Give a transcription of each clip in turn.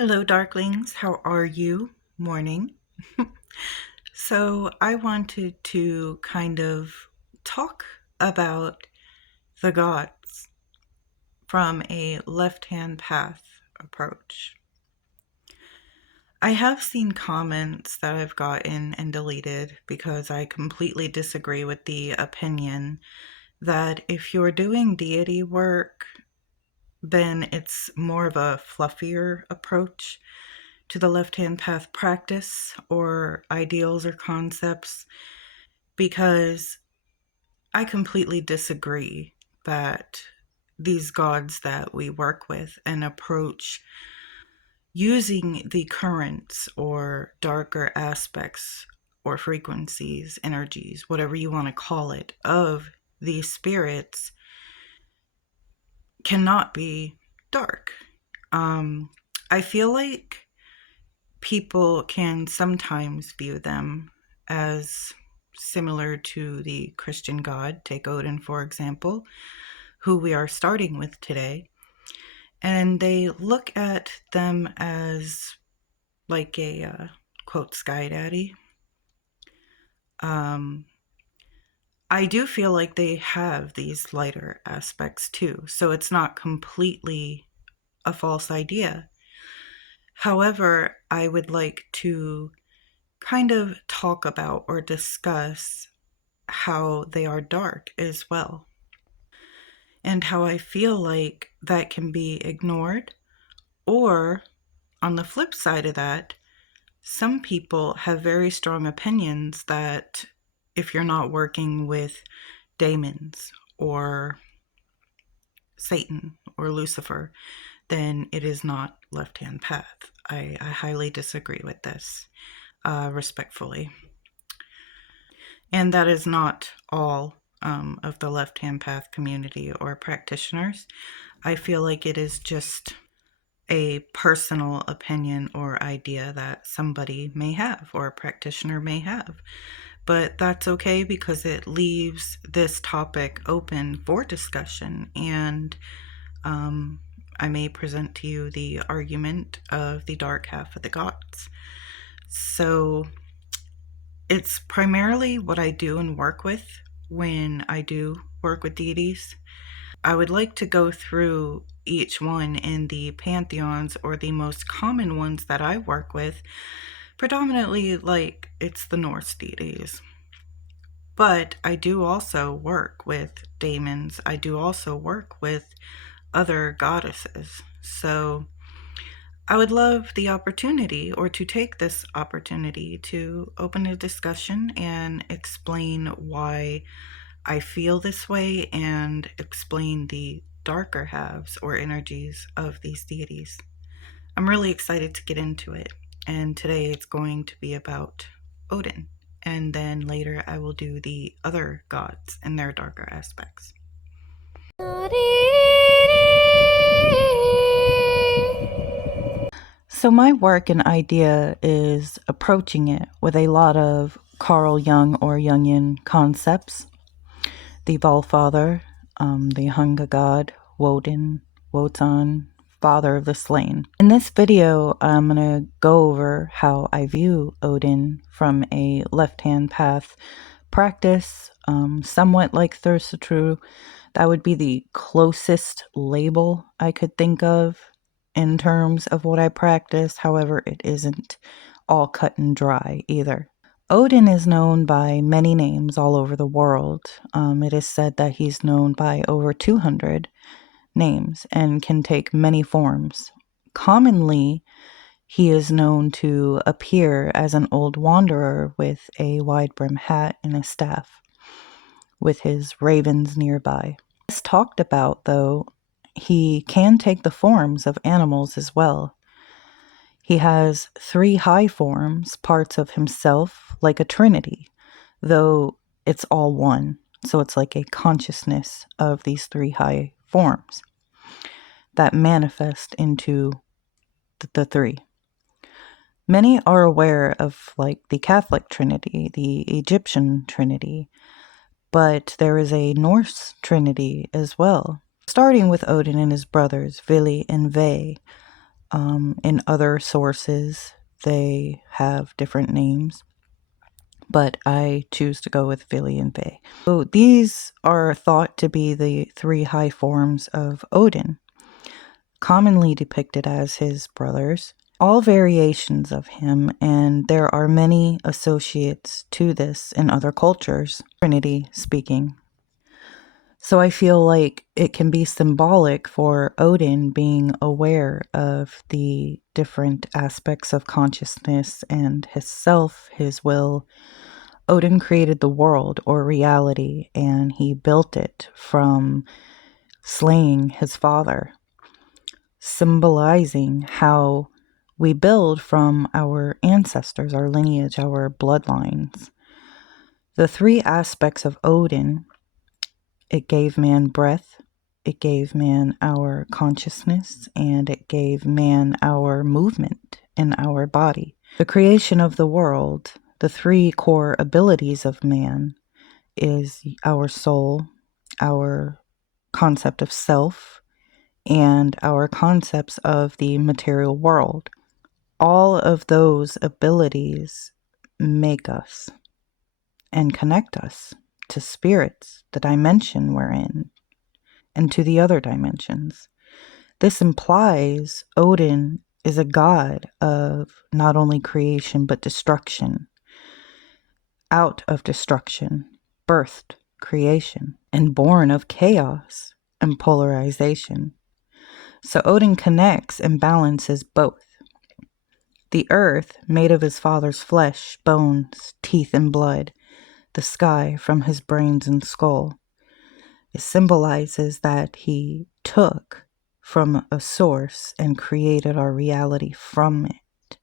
Hello, Darklings. How are you? Morning. So, I wanted to kind of talk about the gods from a left hand path approach. I have seen comments that I've gotten and deleted because I completely disagree with the opinion that if you're doing deity work, then it's more of a fluffier approach to the left hand path practice or ideals or concepts, because I completely disagree that these gods that we work with and approach using the currents or darker aspects or frequencies, energies, whatever you want to call it, of these spirits cannot be dark. I feel like people can sometimes view them as similar to the Christian God. Take Odin, for example, who we are starting with today. And they look at them as like a quote, sky daddy. I do feel like they have these lighter aspects too. So it's not completely a false idea. However, I would like to kind of talk about or discuss how they are dark as well, and how I feel like that can be ignored. Or, on the flip side of that, some people have very strong opinions that if you're not working with daemons or Satan or Lucifer, then it is not left hand path. I highly disagree with this, respectfully. And that is not all of the left hand path community or practitioners. I feel like it is just a personal opinion or idea that somebody may have or a practitioner may have. But that's okay, because it leaves this topic open for discussion. And I may present to you the argument of the dark half of the gods. So it's primarily what I do and work with when I do work with deities. I would like to go through each one in the pantheons, or the most common ones that I work with. Predominantly, like, it's the Norse deities. But I do also work with daemons. I do also work with other goddesses. So I would love the opportunity, or to take this opportunity, to open a discussion and explain why I feel this way and explain the darker halves or energies of these deities. I'm really excited to get into it. And today it's going to be about Odin. And then later I will do the other gods and their darker aspects. So my work and idea is approaching it with a lot of Carl Jung or Jungian concepts. The Valfather, the Hunger God, Woden, Wotan, father of the slain. In this video, I'm going to go over how I view Odin from a left-hand path practice, somewhat like Thursatru. That would be the closest label I could think of in terms of what I practice. However, it isn't all cut and dry either. Odin is known by many names all over the world. It is said that he's known by over 200 names and can take many forms. Commonly, he is known to appear as an old wanderer with a wide-brimmed hat and a staff, with his ravens nearby. As talked about, though, he can take the forms of animals as well. He has 3 high forms, parts of himself, like a trinity, though it's all one. So it's like a consciousness of these 3 high forms that manifest into the 3. Many are aware of, like, the Catholic Trinity, the Egyptian Trinity, but there is a Norse Trinity as well. Starting with Odin and his brothers, Vili and Ve, In other sources, they have different names, but I choose to go with Vili and Ve. So these are thought to be the three high forms of Odin, commonly depicted as his brothers, all variations of him, and there are many associates to this in other cultures, Trinity speaking. So I feel like it can be symbolic for Odin being aware of the different aspects of consciousness and his self, his will. Odin created the world or reality, and he built it from slaying his father, symbolizing how we build from our ancestors, our lineage, our bloodlines. The three aspects of Odin: it gave man breath, it gave man our consciousness, and it gave man our movement in our body. The creation of the world, the three core abilities of man, is our soul, our concept of self, and our concepts of the material world. All of those abilities make us and connect us to spirits, the dimension we're in, and to the other dimensions. This implies Odin is a god of not only creation but destruction. Out of destruction, birthed creation, and born of chaos and polarization. So Odin connects and balances both. The earth, made of his father's flesh, bones, teeth, and blood, the sky from his brains and skull. It symbolizes that he took from a source and created our reality from it.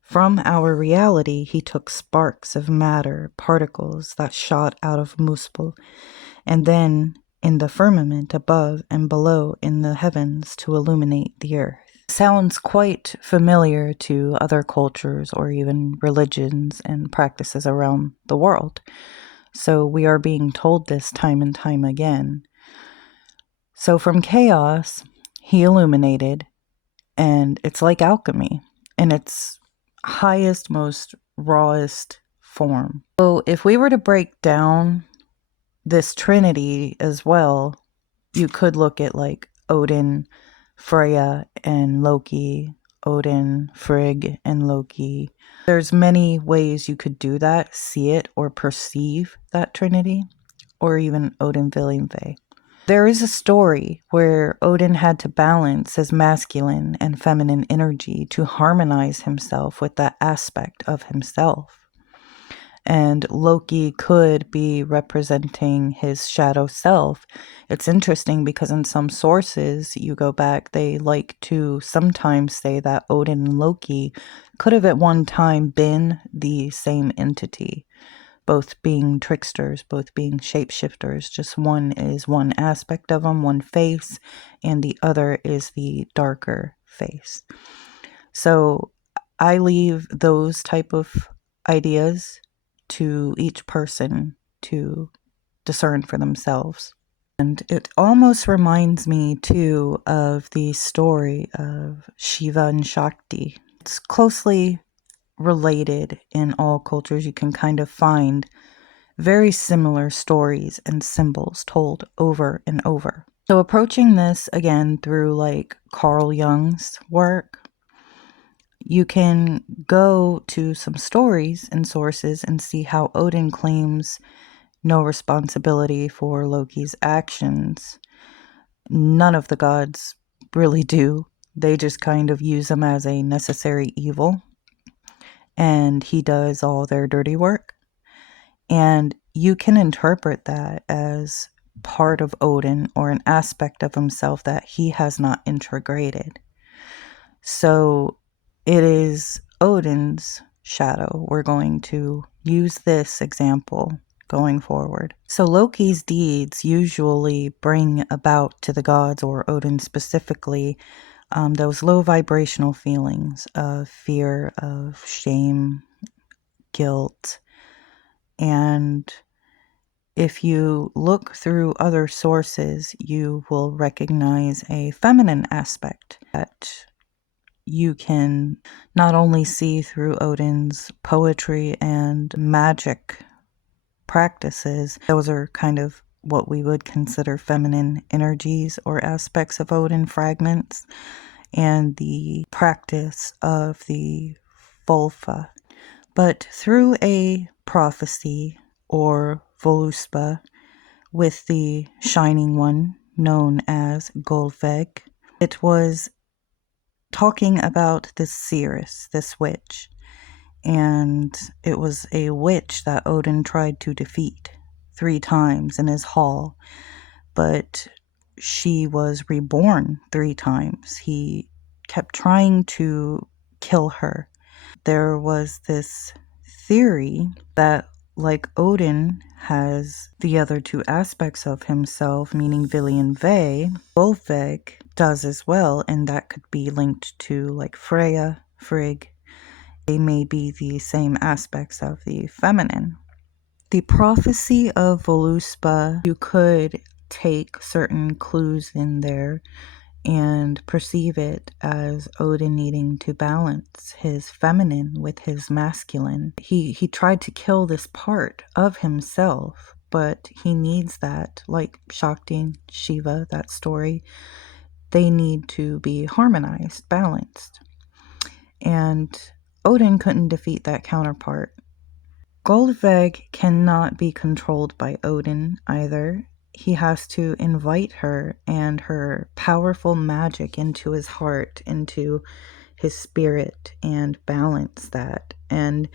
From our reality, he took sparks of matter, particles that shot out of Muspel, and then in the firmament above and below in the heavens to illuminate the earth. Sounds quite familiar to other cultures or even religions and practices around the world. So we are being told this time and time again. So from chaos, he illuminated, and it's like alchemy in its highest, most rawest form. So if we were to break down this trinity as well, you could look at like Odin, Freya, and Loki, Odin, Frigg, and Loki. There's many ways you could do that, see it, or perceive that trinity, or even Odin, Vili, and Ve. There is a story where Odin had to balance his masculine and feminine energy to harmonize himself with that aspect of himself. And Loki could be representing his shadow self. It's interesting because in some sources, you go back, they like to sometimes say that Odin and Loki could have at one time been the same entity, both being tricksters, both being shapeshifters. Just one is one aspect of them, one face, and the other is the darker face. So I leave those type of ideas to each person to discern for themselves. And it almost reminds me too of the story of Shiva and Shakti. It's closely related in all cultures. You can kind of find very similar stories and symbols told over and over. So approaching this again through like Carl Jung's work, you can go to some stories and sources and see how Odin claims no responsibility for Loki's actions. None of the gods really do. They just kind of use him as a necessary evil, and he does all their dirty work. And you can interpret that as part of Odin or an aspect of himself that he has not integrated. So it is Odin's shadow. We're going to use this example going forward. So Loki's deeds usually bring about to the gods, or Odin specifically, those low vibrational feelings of fear, of shame, guilt. And if you look through other sources, you will recognize a feminine aspect that you can not only see through Odin's poetry and magic practices, those are kind of what we would consider feminine energies or aspects of Odin fragments, and the practice of the Volfa. But through a prophecy or Voluspa with the Shining One known as Golveg, it was talking about this seeress, this witch, and it was a witch that Odin tried to defeat 3 times in his hall, but she was reborn 3 times. He kept trying to kill her. There was this theory that, like Odin has the other 2 aspects of himself, meaning Vili and Ve, Bolveg does as well, and that could be linked to like Freya, Frigg. They may be the same aspects of the feminine. The prophecy of Voluspa, you could take certain clues in there and perceive it as Odin needing to balance his feminine with his masculine. He tried to kill this part of himself, but he needs that, like Shakti and Shiva, that story. They need to be harmonized, balanced. And Odin couldn't defeat that counterpart. Goldveg cannot be controlled by Odin either. He has to invite her and her powerful magic into his heart, into his spirit, and balance that. And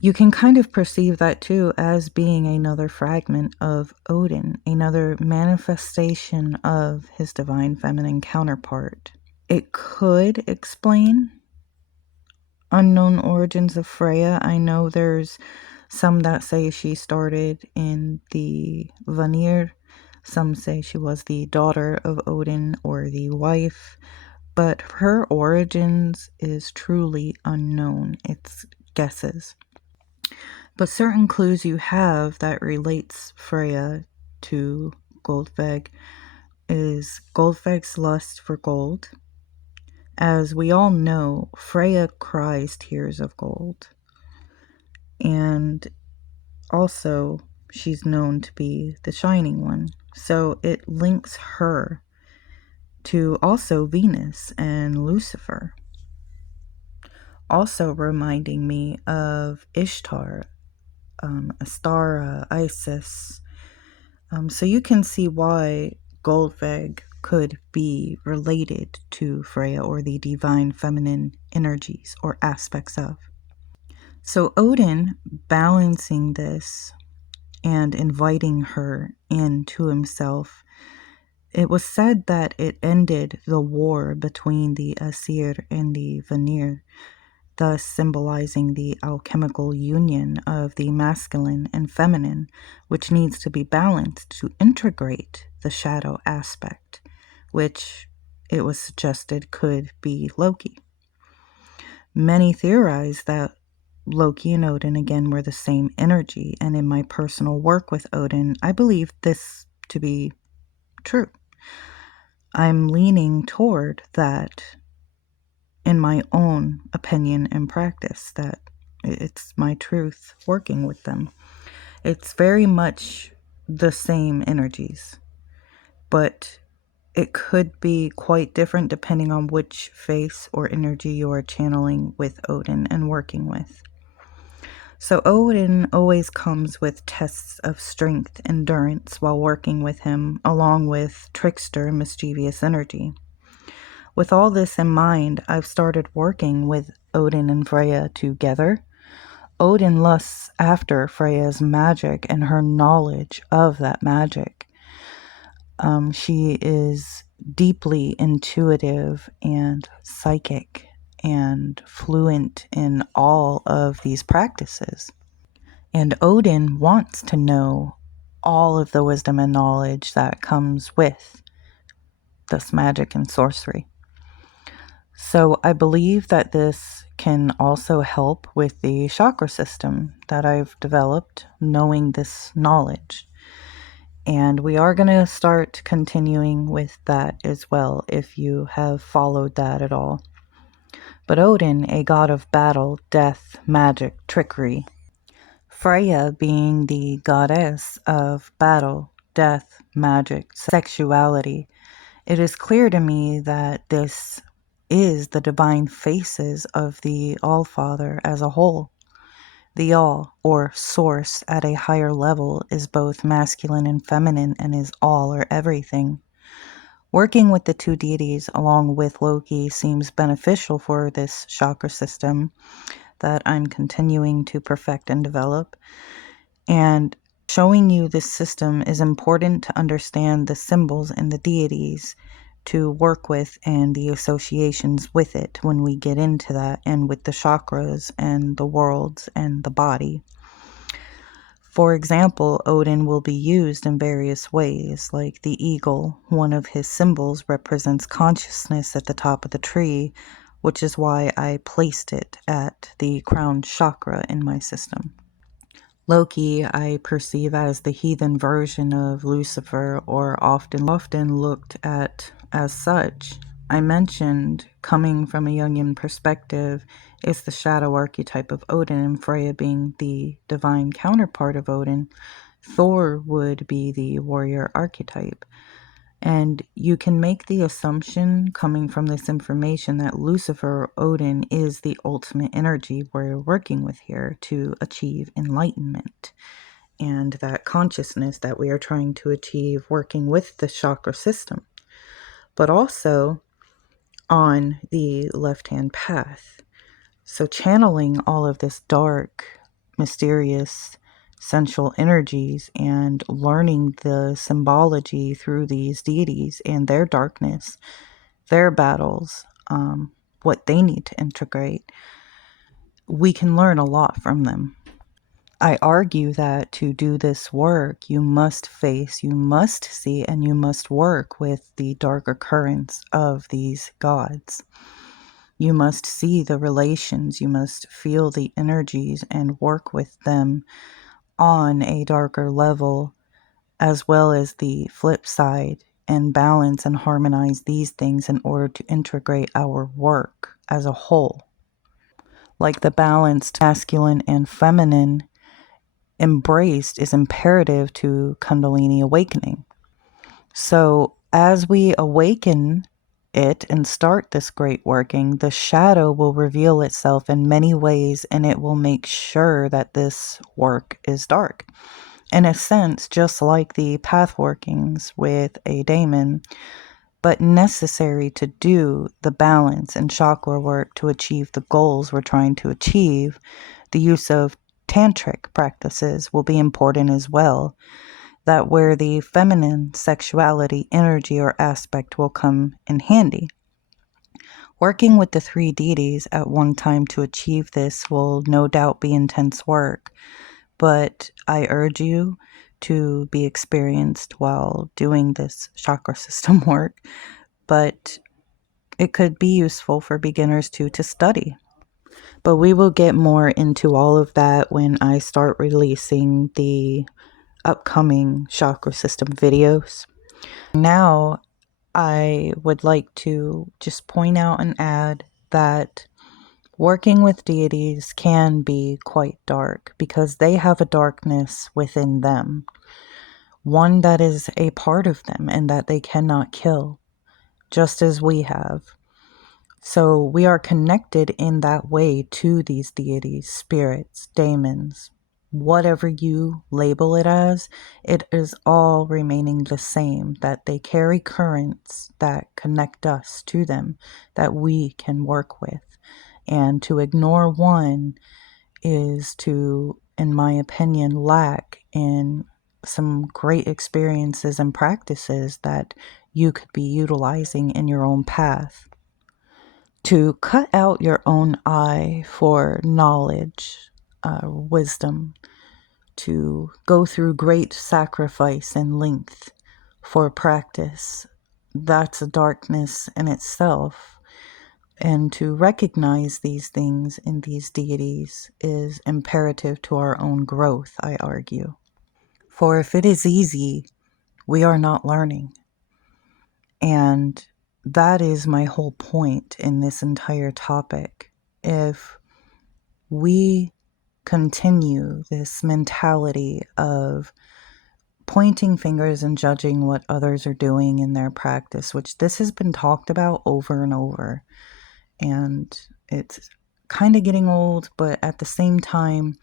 you can kind of perceive that too as being another fragment of Odin, another manifestation of his divine feminine counterpart. It could explain unknown origins of Freya. I know there's some that say she started in the Vanir. Some say she was the daughter of Odin or the wife. But her origins is truly unknown. It's guesses. But certain clues you have that relates Freya to Goldveg is Goldveg's lust for gold. As we all know, Freya cries tears of gold. And also, she's known to be the Shining One. So it links her to also Venus and Lucifer. Also reminding me of Ishtar, Astara, Isis. So you can see why Goldveg could be related to Freya or the divine feminine energies or aspects of. So Odin balancing this and inviting her into himself, it was said that it ended the war between the Aesir and the Vanir, thus symbolizing the alchemical union of the masculine and feminine, which needs to be balanced to integrate the shadow aspect, which it was suggested could be Loki. Many theorize that Loki and Odin again were the same energy, and in my personal work with Odin, I believe this to be true. I'm leaning toward that in my own opinion and practice, that it's my truth working with them. It's very much the same energies, but it could be quite different depending on which face or energy you are channeling with Odin and working with. So Odin always comes with tests of strength, endurance while working with him, along with trickster and mischievous energy. With all this in mind, I've started working with Odin and Freya together. Odin lusts after Freya's magic and her knowledge of that magic. She is deeply intuitive and psychic and fluent in all of these practices. And Odin wants to know all of the wisdom and knowledge that comes with this magic and sorcery. So I believe that this can also help with the chakra system that I've developed, knowing this knowledge. And we are going to start continuing with that as well, if you have followed that at all. but Odin, a god of battle, death, magic, trickery. Freya being the goddess of battle, death, magic, sexuality. It is clear to me that this is the divine faces of the All-Father as a whole. The All, or Source, at a higher level is both masculine and feminine and is all or everything. Working with the two deities along with Loki seems beneficial for this chakra system that I'm continuing to perfect and develop. And showing you this system is important to understand the symbols and the deities to work with and the associations with it when we get into that, and with the chakras and the worlds and the body. For example, Odin will be used in various ways, like the eagle. One of his symbols represents consciousness at the top of the tree, which is why I placed it at the crown chakra in my system. Loki I perceive as the heathen version of Lucifer, or often looked at as such. I mentioned, coming from a jungian perspective, is the shadow archetype of Odin, and Freya being the divine counterpart of Odin. Thor would be the warrior archetype. And you can make the assumption, coming from this information, that Lucifer, Odin, is the ultimate energy we're working with here to achieve enlightenment. And that consciousness that we are trying to achieve working with the chakra system. But also on the left-hand path. So channeling all of this dark, mysterious, sensual energies and learning the symbology through these deities and their darkness, their battles, what they need to integrate, we can learn a lot from them. I argue that to do this work, you must face, you must see, and you must work with the darker currents of these gods. You must see the relations, you must feel the energies and work with them on a darker level, as well as the flip side, and balance and harmonize these things in order to integrate our work as a whole. Like the balanced masculine and feminine embraced is imperative to Kundalini awakening. So as we awaken it and start this great working, the shadow will reveal itself in many ways, and it will make sure that this work is dark. In a sense, just like the path workings with a daemon, but necessary to do the balance and chakra work to achieve the goals we're trying to achieve. The use of tantric practices will be important as well, that where the feminine sexuality, energy, or aspect will come in handy. Working with the three deities at one time to achieve this will no doubt be intense work, but I urge you to be experienced while doing this chakra system work, but it could be useful for beginners too to study. But we will get more into all of that when I start releasing the upcoming chakra system videos. Now, I would like to just point out and add that working with deities can be quite dark because they have a darkness within them, one that is a part of them and that they cannot kill, just as we have. So we are connected in that way to these deities, spirits, daemons, whatever you label it as, it is all remaining the same, that they carry currents that connect us to them, that we can work with. And to ignore one is to, in my opinion, lack in some great experiences and practices that you could be utilizing in your own path. To cut out your own eye for knowledge, wisdom, to go through great sacrifice and length for practice, that's a darkness in itself. And to recognize these things in these deities is imperative to our own growth, I argue. For if it is easy, we are not learning. And that is my whole point in this entire topic. If we continue this mentality of pointing fingers and judging what others are doing in their practice, which this has been talked about over and over, and it's kind of getting old, but at the same time,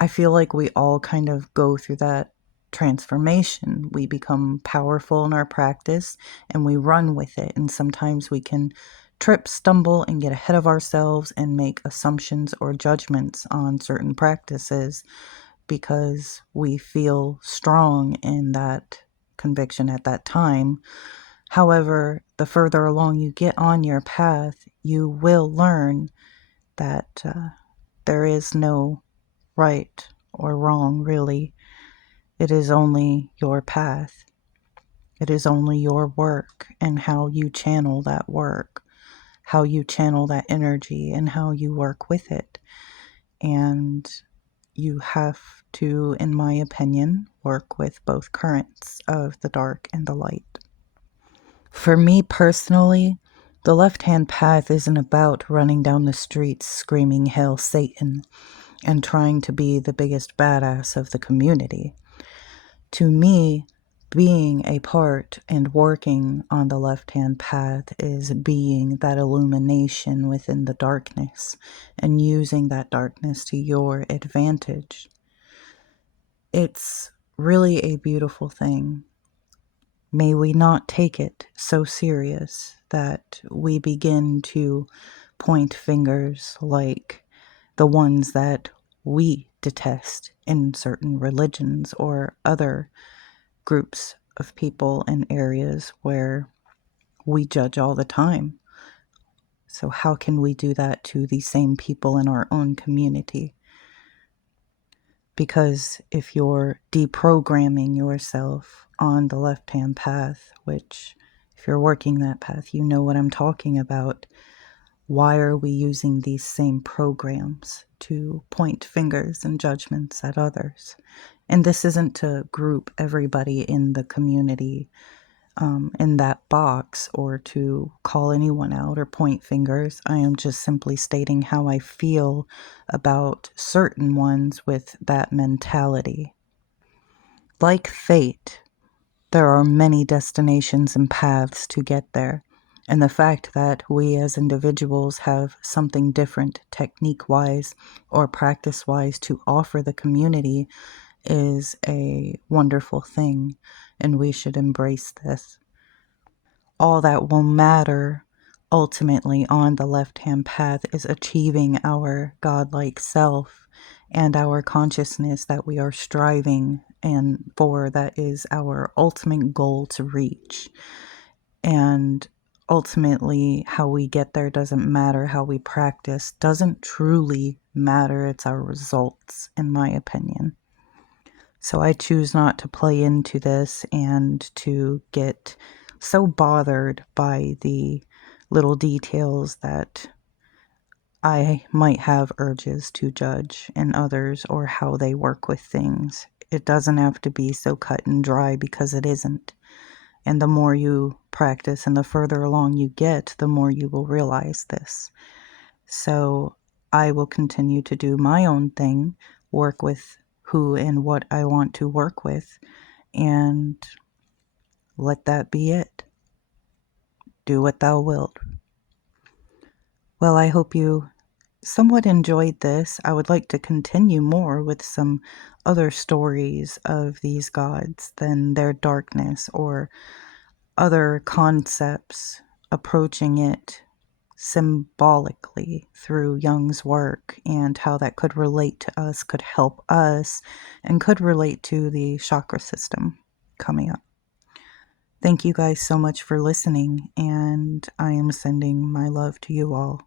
I feel like we all kind of go through that transformation. We become powerful in our practice and we run with it. And sometimes we can trip, stumble, and get ahead of ourselves and make assumptions or judgments on certain practices because we feel strong in that conviction at that time. However, the further along you get on your path, you will learn that there is no right or wrong, really. It is only your path. It is only your work and how you channel that work, how you channel that energy, and how you work with it. And you have to, in my opinion, work with both currents of the dark and the light. For me personally, the left-hand path isn't about running down the streets screaming "Hail Satan" and trying to be the biggest badass of the community. To me, being a part and working on the left-hand path is being that illumination within the darkness and using that darkness to your advantage. It's really a beautiful thing. May we not take it so serious that we begin to point fingers like the ones that we detest in certain religions or other groups of people in areas where we judge all the time. So how can we do that to the same people in our own community? Because if you're deprogramming yourself on the left-hand path, which if you're working that path, you know what I'm talking about, why are we using these same programs to point fingers and judgments at others? And this isn't to group everybody in the community in that box or to call anyone out or point fingers. I am just simply stating how I feel about certain ones with that mentality. Like fate, there are many destinations and paths to get there. And the fact that we as individuals have something different technique-wise or practice-wise to offer the community is a wonderful thing, and we should embrace this. All that will matter ultimately on the left-hand path is achieving our godlike self and our consciousness that we are striving and for, that is our ultimate goal to reach. And ultimately, how we get there doesn't matter. How we practice doesn't truly matter. It's our results, in my opinion. So I choose not to play into this and to get so bothered by the little details that I might have urges to judge in others or how they work with things. It doesn't have to be so cut and dry because it isn't. And the more you practice and the further along you get, the more you will realize this. So I will continue to do my own thing, work with who and what I want to work with, and let that be it. Do what thou wilt. Well, I hope you somewhat enjoyed this. I would like to continue more with some other stories of these gods than their darkness or other concepts approaching it symbolically through Jung's work and how that could relate to us, could help us, and could relate to the chakra system coming up. Thank you guys so much for listening, and I am sending my love to you all.